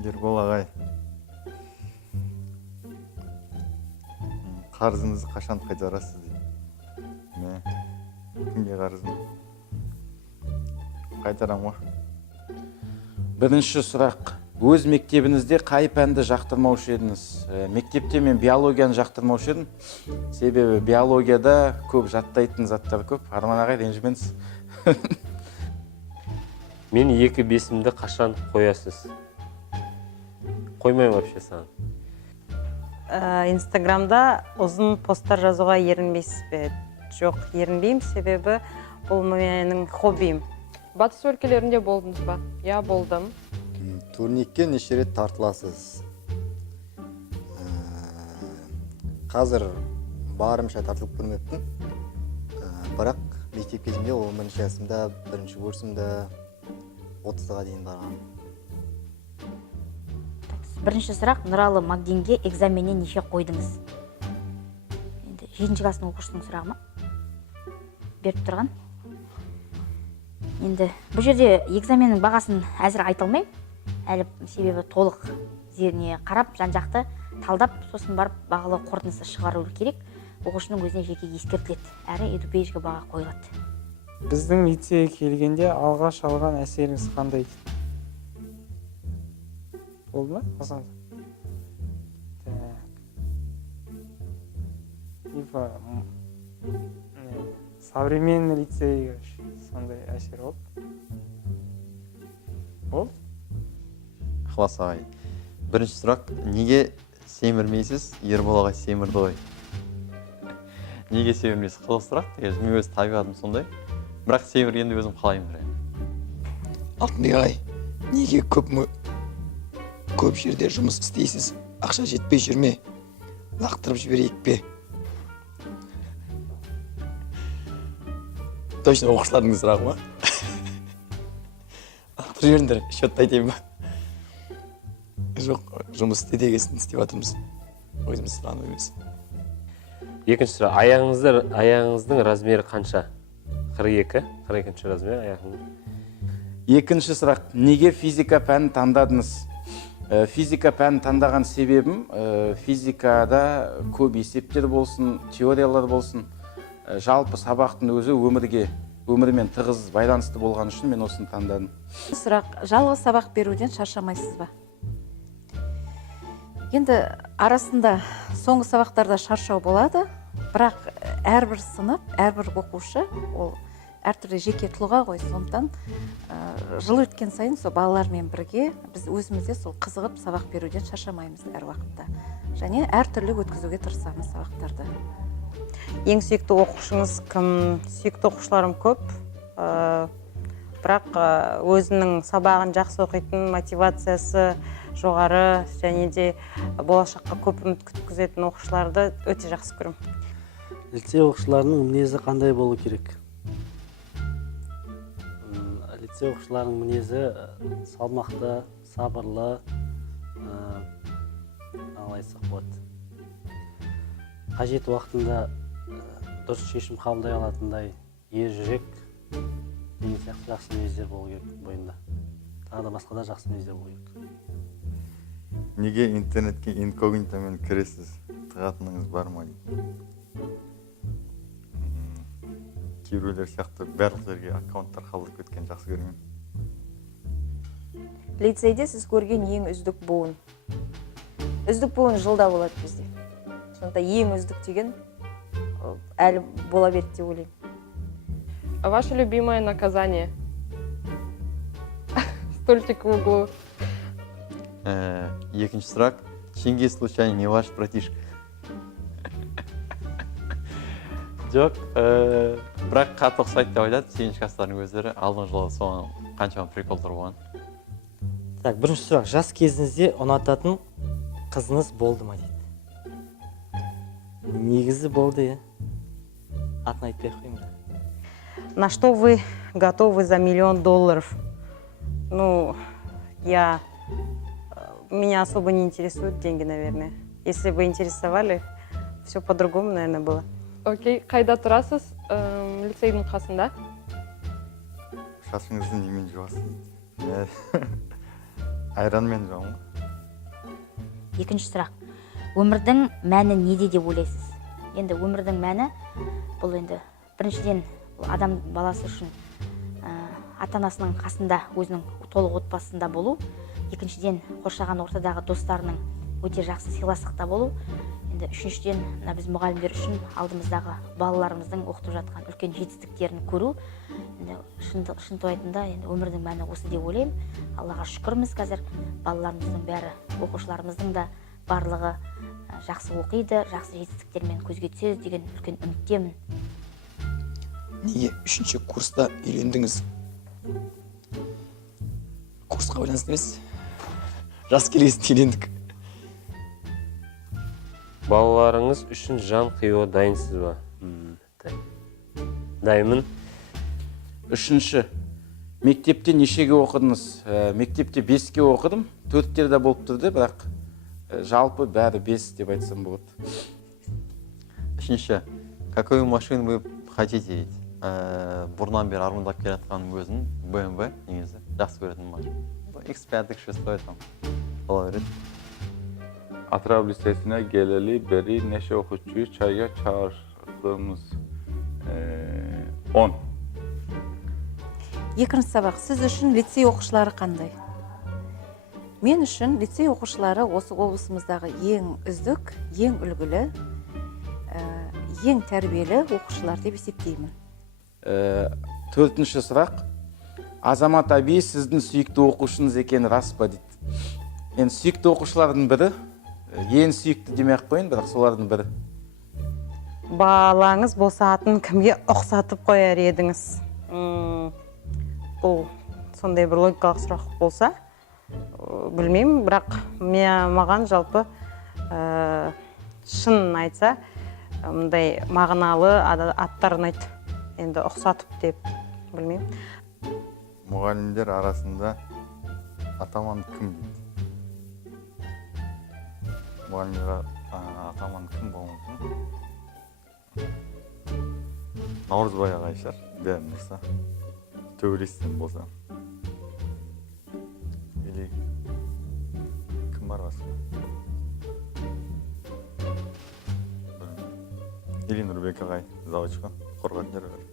Ербол ағай, қарызыңызды қашан қайтарасыз дейді. Кімге қарызым? Қайтарам ғой. Бірінші сұрақ. Өз мектебіңізде қай пәнді жақтырмаушы едіңіз? Мектепте мен биологияны жақтырмаушы едім. Себебі биологияда көп жаттайтын заттар көп. Арман ағай, ренжімеңіз. Мен 2-5-імді қашан қоясыз? Қоймаймын вообще саған. Инстаграмда ұзын посттар жазуға ерінбейсіз бе? Жоқ, ерінбеймін, себебі бұл менің хоббиім. Батыс өлкелерінде болдыңыз ба? Я, болдым. Турникке неше рет тартыласыз? Қазір барымша тартылып көрмеппін. Бірақ мектеп кезімде 11 жасымда, 1 курсымда 30-ға дейін барған. Бірінші сұрақ, Нұралы Магдинге экзаменнен неше қойдыңыз? Енді 7-ші класстың оқушының сұрағы ма? Беріп тұрған. Енді бұл жерде экзаменнің бағасын әзір айта алмаймын. Әлі себебі толық зеріне қарап, жан-жақты талдап, сосын барып бағалы қорытындысы шығару керек. Оқушының өзіне жеке ескертіледі, әрі EduPage'ге баға қойылады. Біздің лицейге келгенде алғаш алған әсеріңіз қандай? Болды ма? Қасан? Типа современный лицей сондай әсер болды. Болды? Ықылас ағай. Бірінші сұрақ, неге семірмейсіз? Ербол ағай семірді ғой. Неге семірмейсіз? Қылық сұрақ, мен өз табиғатым сондай. Бірақ семіргенді өзім қалаймын. Алтынбек ағай, неге көп жерде жұмыс істейсіз? Ақша жетпей жүрме? Лақтырып жіберейік пе? Точно оқушылардың сұрағы ма? Лақтырып жіберіңдер, счетты айтайын ба? Жоқ, жұмыс істедегесін істеп жатырмыз. Өзіміз сұрану емес. Екінші сұрақ, аяғыңыздың размері қанша? 42-ші размер аяғыңыз. Екінші сұрақ, неге физика пәнін таңдадыңыз? Физика пәнін таңдаған себебім, физикада көп есептер болсын, теориялар болсын, жалпы сабақтың өзі өмірмен тығыз байланысты болған үшін мен осыны таңдадым. Сұрақ, жалғыз сабақ беруден шаршамайсыз ба? Енді арасында соңғы сабақтарда шаршау болады, бірақ әрбір сынып, әрбір оқушы, ол әртүрлі жеке тұлға ғой, сондықтан жыл өткен сайын сол балалармен бірге біз өзімізде сол қызығып сабақ беруден шаршамаймыз әр уақытта. Және әртүрлі өткізуге тырысамыз сабақтарды. Ең сүйікті оқушыңыз кім? Сүйікті оқушыларым көп. Бірақ өзінің сабағын жақсы оқитын, мотивациясы жоғары және де болашаққа көп үміт күткізетін оқушыларды өте жақсы көремін. Лицей оқушыларының мінезі қандай болу керек? Лицей оқушыларының мінезі салмақты, сабырлы, қалай айтсақ болады. Қажет уақытында дұрыс шешім қабылдай алатындай ер жүрек деген сияқты жақсы мінездер болу керек бойында. Тағы да басқа да жақсы мінездер болу керек. Неге интернетке инкогнитомен кіресіз? Тығатыныңыз бар ма? Кейбіреулер сияқты барлық жерге аккаунттар қалдырып кеткен жақсы көрмеймін. Лицейде сіз көрген ең үздік буын? Үздік буын жылда болады бізде. Сонда ең үздік деген әлі бола берді деп ойлаймын. Ваше любимое наказание? Стульчик в углу. Екінші сұрақ, Чинге случайно не ваш братишка? Жоқ, бірақ қатты ұқсайды деп айтады, 7-ші класстардың өздері алдыңғы жылы соған қаншама приколдар болған. Так, бірінші сұрақ, жас кезіңізде ұнататын қызыңыз болды ма дейді. Негізі болды, атын айтпай қоймын. На что вы готовы за $1 миллион? Ну, меня особо не интересуют деньги, наверное. Если бы интересовали, все по-другому, наверное, было. Окей, қайда тұрасыз? Лицейдің қасында? Шашыңызды немен жуасыз? Айранмен жуамын. Екінші сұрақ, өмірдің мәні неде деп ойлайсыз? Енді өмірдің мәні бұл енді біріншіден адам баласы үшін ата-анасының қасында, өзінің толық отбасында болу. Екіншіден қоршаған ортадағы достарының өте жақсы сыйластықта болу. Енді үшіншіден біз мұғалімдер үшін алдымыздағы балаларымыздың оқытып жатқан үлкен жетістіктерін көру. Енді шын айтында енді өмірдің мәні осы деп ойлаймын. Аллаға шүкірміз, қазір балаларымыздың бәрі, оқушыларымыздың да барлығы жақсы оқиды, жақсы жетістіктермен көзге түседі деген үлкен үміттемін. Неге 3-ші курста үйлендіңіз? Курсқа байланысты емес. Жас келгесін үйлендік. Балаларыңыз үшін жан қиюға дайынсыз ба? Дайынмын. Үшінші, мектепте нешеге оқыдыңыз? Мектепте 5-ке оқыдым, 4-терде болып тұрды, бірақ жалпы бәрі 5 деп айтсам болады. Үшінші, какую машину вы хотите? Бұрыннан бері армандап келе жатқаным өзім BMW негізі жақсы көретін машина. X5, X6 там бола береді. Atraf Lisesi'ne geleli beri neşe okutçuyu çaya çağırdığımız 10. Екінші сабақ, сіз үшін лицей оқушылары қандай? Мен үшін лицей оқушылары осы облысымыздағы ең үздік, ең үлгілі, ең тәрбиелі оқушылар деп есептеймін. Төртінші сұрақ, Азамат Аби сіздің сүйікті оқушыңыз екені рас па дейді. Енді сүйікті оқушылардың бірі, ең сүйікті демей-ақ қойын, бірақ солардың бірі. Балаңыз болса атын кімге ұқсатып қояр едіңіз? Бұл сондай бір логикалық сұрақ болса, білмеймін, бірақ маған жалпы шын айтса, мұндай мағыналы аттар ұнайды. Енді ұқсатып деп білмеймін. Muğallimler arasında Ataman kim дейді? Muğallimler Ataman kim болмасын? Наурызбай ағай шығар, бәрін болса. Төбелестен болса. Или кім бар басқа? Или Нұрбек ағай, заводчика, қорғатын жер бар.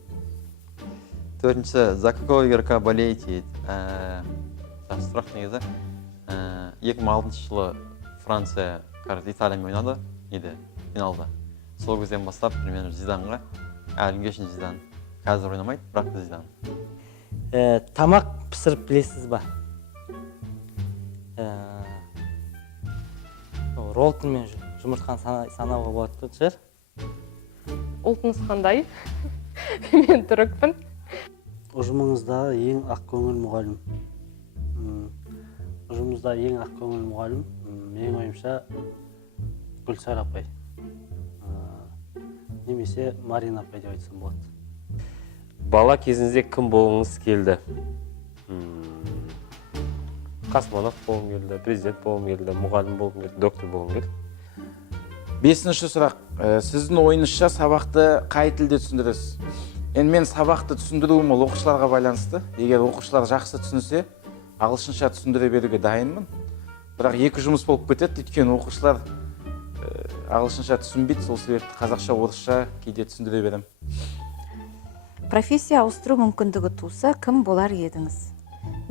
Төртінші, за какого игрока болеете? Жақсы сұрақ негізі. 2006 жылы Франция Италиямен ойнады еді финалда. Сол кезден бастап примерно Зиданға, әлі шейін Зидан. Қазір ойнамайды, бірақ та Зидан. Тамақ пісіріп білесіз ба? Ролтон мен жұмыртқаны санауға болады шығар? Ұлтыңыз қандай? Мен түрікпін. Ұжымыңыздағы ең ақкөңіл мұғалім. Ұжымымыздағы ең ақкөңіл мұғалім, менің ойымша Гүлсар апай. Немесе Марина апай деп айтсам болады. Бала кезіңізде кім болғыңыз келді? Космонавт болғым келді, президент болғым келді, мұғалім болғым келді, доктор болғым келді. Бесінші сұрақ, сіздің ойыңызша сабақты қай тілде түсіндіресіз? Енді мен сабақты түсіндіруім ол оқушыларға байланысты. Егер оқушылар жақсы түсінсе, ағылшынша түсіндіре беруге дайынмын. Бірақ екі жұмыс болып кетеді, өйткені оқушылар ағылшынша түсінбейді, сол себепті қазақша, орысша кейде түсіндіре беремін. Профессия ауыстыру мүмкіндігі туса, кім болар едіңіз?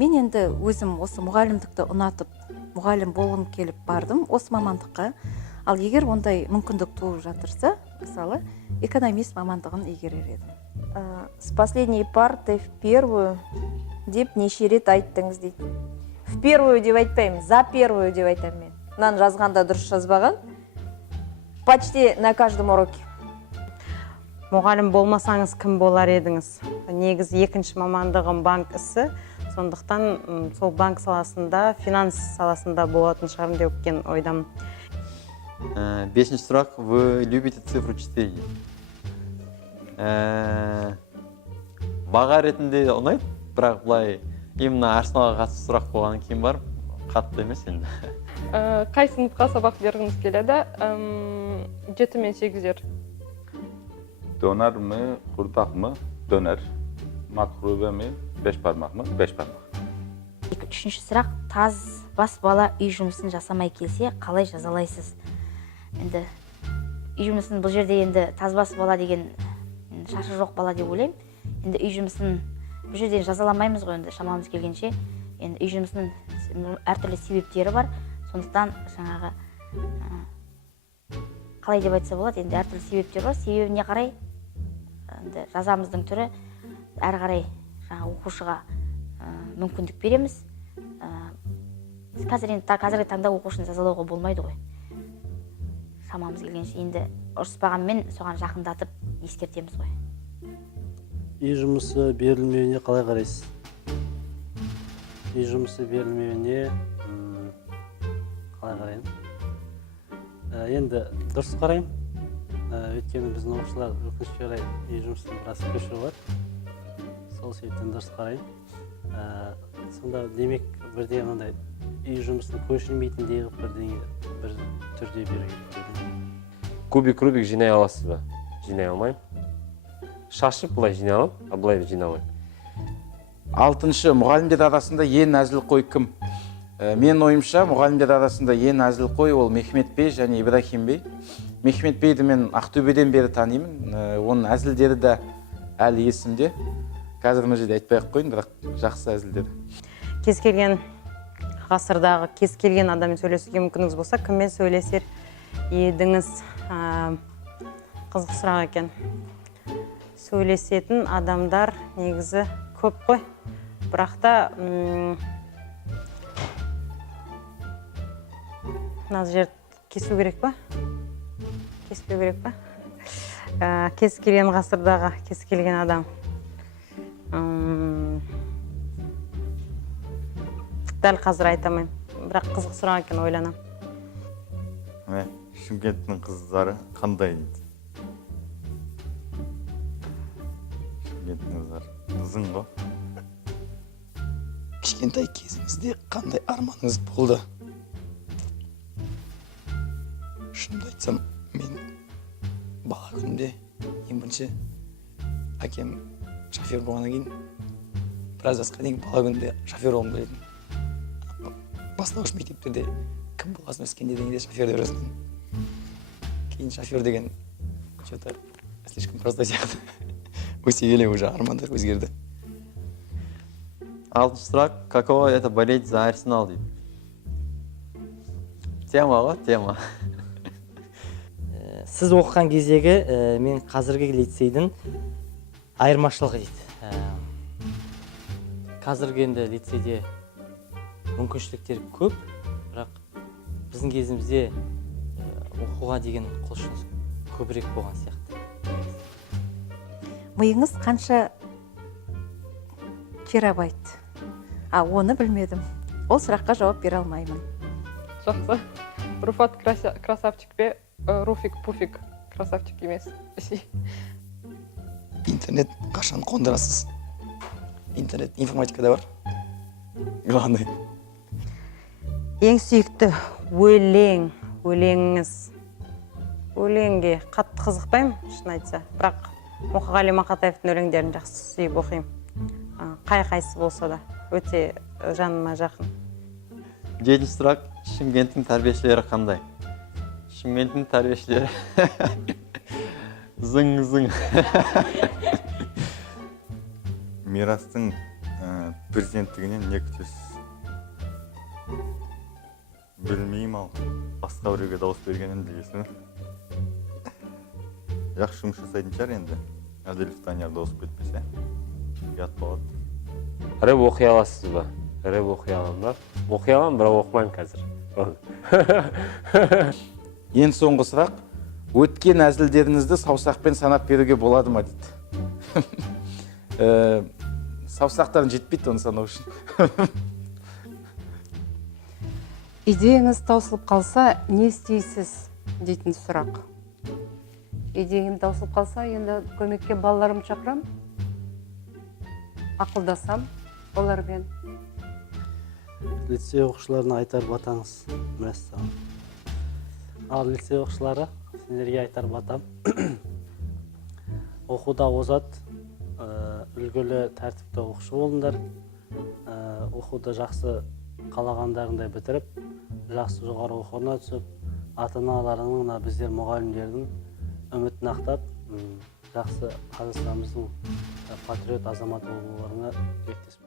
Мен енді өзім осы мұғалімдікті ұнатып, мұғалім болғым келіп бардым осы мамандыққа. Ал егер ондай мүмкіндік туып жатырса, мысалы, экономист мамандығын игерер едім. С последней парты в первую деп неше рет айттыңыз дейді. В первую деп айтпаймын, за первую деп айтамын мен. Мынаны жазғанда дұрыс жазбаған. Почти на каждом уроке. Мұғалім болмасаңыз кім болар едіңіз? Негізі екінші мамандығым банк ісі, сондықтан сол банк саласында, финанс саласында болатын шығармын деп өткен ойдамын. Бесінші сұрақ, вы любите цифру 4? Баға ретінде ұнайды, бірақ бұлай именно Арсеналға қатысты сұрақ болғаннан кейін бар, қатты емес енді. Қай сыныпқа сабақ бергіңіз келеді? 7 мен 8-дер. Döner mi, kurdak mı? Döner. Makrube mi? 5 parmak mı? 5 parmak. Үшінші сұрақ, таз бас бала үй жұмысын жасамай келсе, қалай жазалайсыз? Енді үй жұмысын бұл жерде енді тазбас бала деген шашы жоқ бала деп ойлаймын. Енді үй жұмысын бұл жерде жазаламаймыз ғой, енді шамамыз келгенше. Енді үй жұмысының әртүрлі себептері бар. Сондықтан жаңағы қалай деп айтса болады, енді әртүрлі себептер бар. Себебіне қарай енді жазамыздың түрі әрі қарай жаңа оқушыға мүмкіндік береміз. Қазіргі таңда оқушыны жазалауға болмайды ғой. Шамамыз келгенше енді ұрыспағанмен соған жақындатып ескертеміз ғой. Үй жұмысы берілмеуіне қалай қарайсыз? Үй жұмысы берілмеуіне қалай қараймын? Енді дұрыс қараймын. Өйткені біздің оқушылар өкінішке орай үй жұмысын біраз көшіріп бар. Сол себептен дұрыс қараймын. Сонда демек бірде мынандай үй жұмысын көшірмейтіндей бір түрде беру керек. Кубик Рубик жинай аласыз ба? Жинай алмаймын. Шашып былай жинай аламын, а былай жинай алмаймын. 6-шы, мұғалімдер арасында ең әзілқой кім? Мен ойымша, мұғалімдер арасында ең әзілқой ол Мехмет бей және Ибрахим бей. Мехмет бейді мен Ақтөбеден бері танимын. Оның әзілдері де әлі есімде. Қазір мына жерде айтпай ақ қойын, бірақ жақсы әзілдері. Кез келген ғасырдағы кез келген адаммен сөйлесуге мүмкініңіз болса, кіммен сөйлесер едіңіз? Қызық сұрақ екен. Сөйлесетін адамдар негізі көп қой. Бірақ та мына жер кесу керек па? Кеспеу керек па? Кез келген ғасырдағы кез келген адам. Дәл қазір айтамын. Бірақ қызық сұрақ екен, ойланам. Шымкенттің қыздары қандай дейді? Шымкенттің қыздары қызың ғой. Кішкентай кезіңізде қандай арманыңыз болды? Шынымды айтсам, мен бала күнімде ең бірінші әкем шофер болғаннан кейін біраз жасқа дейін бала күнімде шофер болғым келетін. Бастауыш мектептерде кім боласың өскенде дегенде шофер деп жазған. Кейін шофер деген что-то слишком простой сияқты. Өсе келе уже армандар өзгерді. 6-шы сұрақ, каково это болеть за Арсенал дейді. Тема ғой, тема. Сіз оқыған кездегі мен қазіргі лицейдің айырмашылығы дейді. Қазіргі енді лицейде мүмкіншіліктер көп, бірақ біздің кезімізде оқуға деген құлшыныс көбірек болған сияқты. Миыңыз қанша терабайт? Оны білмедім. Ол сұраққа жауап бере алмаймын. Жақсы. Руфат красавчик пе, Руфик пуфик красавчик емес. Интернет қашан қондырасыз? Интернет информатикада бар. Главное. Ең сүйікті өлеңіңіз. Өлеңге қатты қызықпаймын, шын айтса. Бірақ Мұқағали Мақатаевтың өлеңдерін жақсы сүйіп оқимын. Қай-қайсы болса да, өте жаныма жақын. 7-ші сұрақ, Шымкенттің тәрбиешілері қандай? Шымкенттің тәрбиешілері зың-зың. Мирастың президенттігінен не күтесіз? Білмеймін ал. Басқа біреуге дауыс бергенін білесің. Жақсы жұмыс жасайтын шығар енді. Әділов Данияр дауыс кетпесе. Ұят болады. Рэп оқи аласыз ба? Рэп оқи аламын ба? Оқи аламын, бірақ оқымаймын қазір. Ең соңғы сұрақ, өткен әзілдеріңізді саусақпен санап беруге болады ма дейді. Саусақтарын жетпейді оны санау үшін. Идеяңыз таусылып қалса, не істейсіз дейтін сұрақ. Идеяң таусылып қалса, енді көмекке балаларым шақырам, ақылдасам олармен. Лицей оқушыларына айтар батаңыз. Мәссаған. Ал лицей оқушылары, сендерге айтар батам. Оқуда озат, үлгілі тәртіпті оқушы болыңдар. оқуды жақсы қалағандарындай бітіріп, жақсы жоғары оқу орнына түсіп, ата-аналарының, мына біздер мұғалімдердің үмітін ақтап, жақсы Қазақстанымыздың патриот азаматы болуларына тілектеспін.